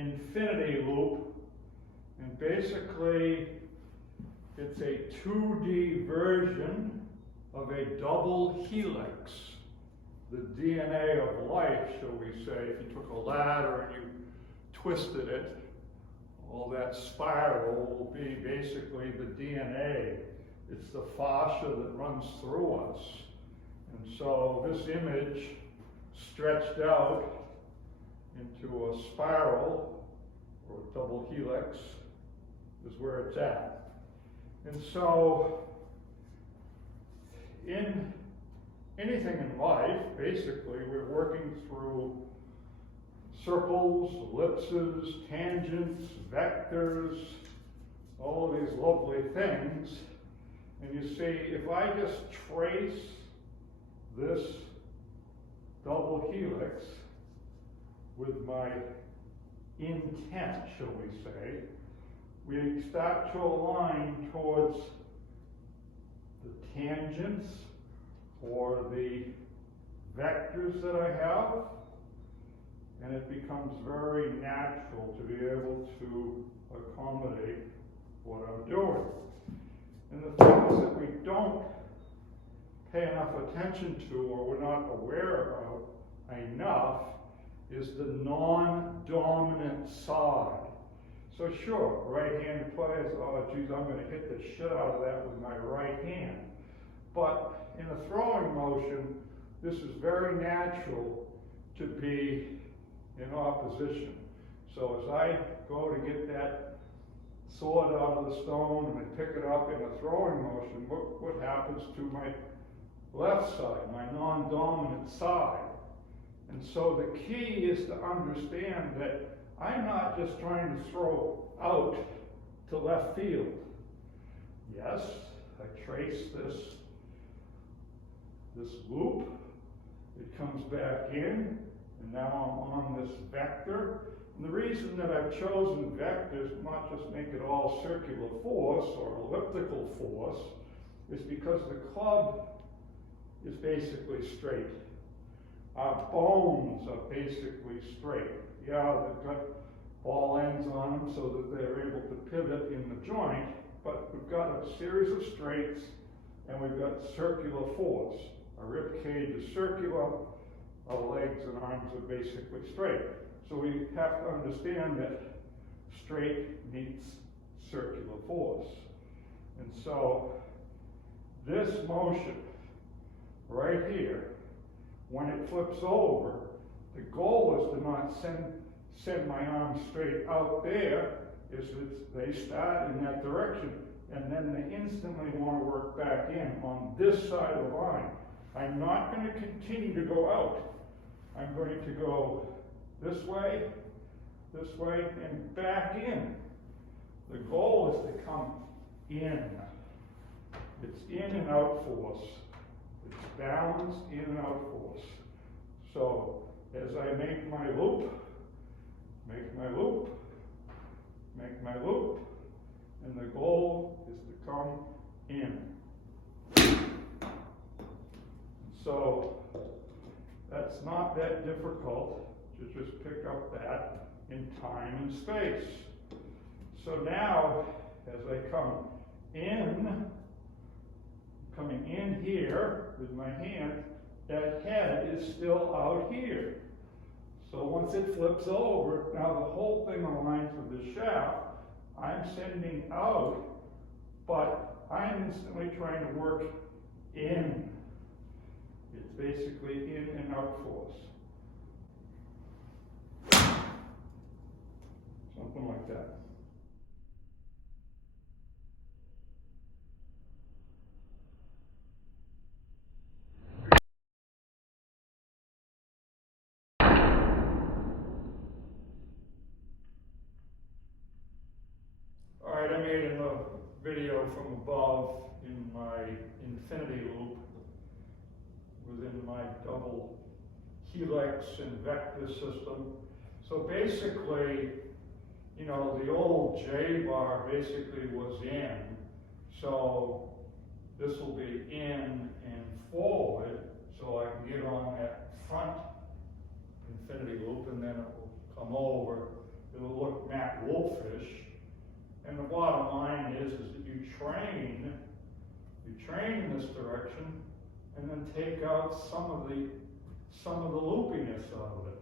infinity loop, and basically it's a 2D version of a double helix. The DNA of life, shall we say, if you took a ladder and you twisted it, all that spiral will be basically the DNA. It's the fascia that runs through us. And so this image stretched out into a spiral, or a double helix, is where it's at. And so in anything in life, basically, we're working through circles, ellipses, tangents, vectors, all of these lovely things. And you see, if I just trace this double helix with my intent, shall we say, we start to align towards the tangents or the vectors that I have, and it becomes very natural to be able to accommodate what I'm doing. And the things that we don't pay enough attention to, or we're not aware of enough, is the non-dominant side. So sure, right-handed players, oh geez, I'm going to hit the shit out of that with my right hand. But in a throwing motion, this is very natural to be in opposition. So as I go to get that sword out of the stone and I pick it up in a throwing motion, what happens to my left side, my non-dominant side? And so the key is to understand that I'm not just trying to throw out to left field. Yes, I trace this loop, it comes back in, and now I'm on this vector. And the reason that I've chosen vectors, not just make it all circular force or elliptical force, is because the club is basically straight. Our bones are basically straight. Yeah, they've got ball ends on them so that they're able to pivot in the joint, but we've got a series of straights and we've got circular force. Our rib cage is circular, our legs and arms are basically straight. So we have to understand that straight meets circular force. And so this motion right here, when it flips over, the goal is to not send my arms straight out there, is that they start in that direction, and then they instantly want to work back in on this side of the line. I'm not going to continue to go out. I'm going to go this way, and back in. The goal is to come in. It's in and out force. It's balanced in and out force. So as I make my loop, and the goal is to come in. So that's not that difficult to just pick up that in time and space. So now, as I come in, coming in here with my hand, that head is still out here. So once it flips over, now the whole thing aligns with the shaft. I'm sending out, but I'm instantly trying to work in. It's basically in and out force. Something like that. All right, I made a video from above in my infinity loop within my double helix and vector system. So basically, you know, the old J bar basically was in. So this will be in and forward, so I can get on that front infinity loop, and then it will come over it'll look Mac Wolfish. And the bottom line is that you train in this direction, and then take out some of the loopiness out of it.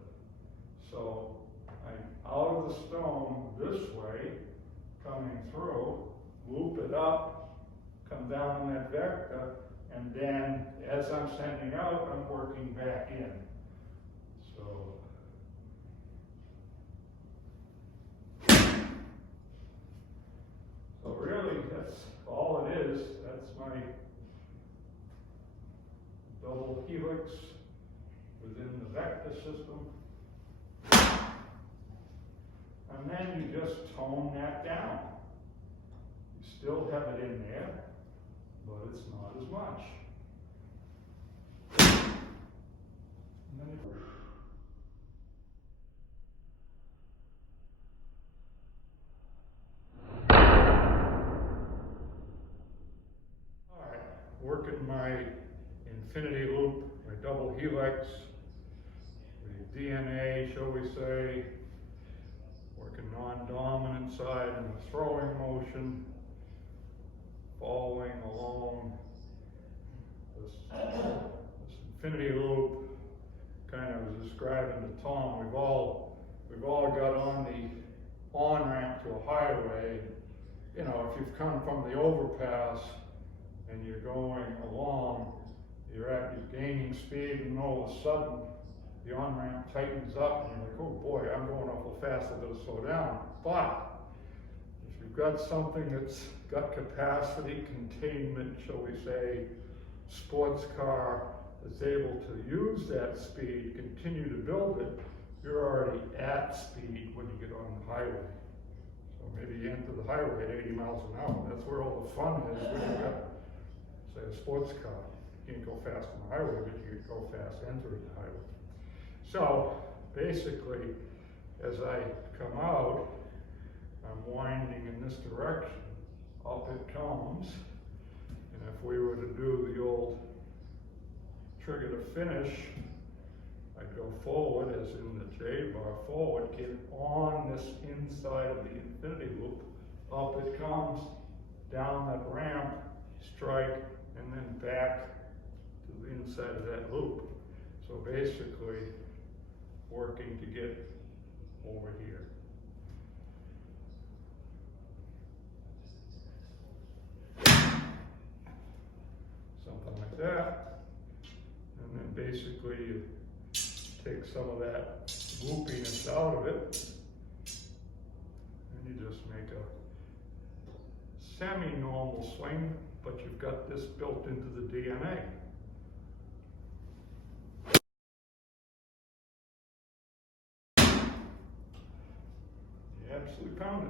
So I'm out of the stone this way, coming through, loop it up, come down in that vector, and then as I'm sending out, I'm working back in. So really, that's all it is. That's my double helix within the vector system. And then you just tone that down. You still have it in there, but it's not as much. And then working my infinity loop, my double helix, the DNA, shall we say, working non-dominant side in a throwing motion, following along this infinity loop, kind of was describing to Tom, we've all got on the on-ramp to a highway. You know, if you've come from the overpass, and you're going along, you're gaining speed, and all of a sudden the on-ramp tightens up, and you're like, oh boy, I'm going awful fast, I better slow down. But if you've got something that's got capacity, containment, shall we say, sports car that's able to use that speed, continue to build it, you're already at speed when you get on the highway. So maybe you enter the highway at 80 miles an hour. That's where all the fun is when you got, say, a sports car. You can't go fast on the highway, but you can go fast entering the highway. So basically, as I come out, I'm winding in this direction. Up it comes. And if we were to do the old trigger to finish, I'd go forward, as in the J bar, forward, get on this inside of the infinity loop. Up it comes, down that ramp, strike, and then back to the inside of that loop. So basically, working to get over here. Something like that. And then basically you take some of that loopiness out of it, and you just make a semi-normal swing, but you've got this built into the DNA. You absolutely pound it.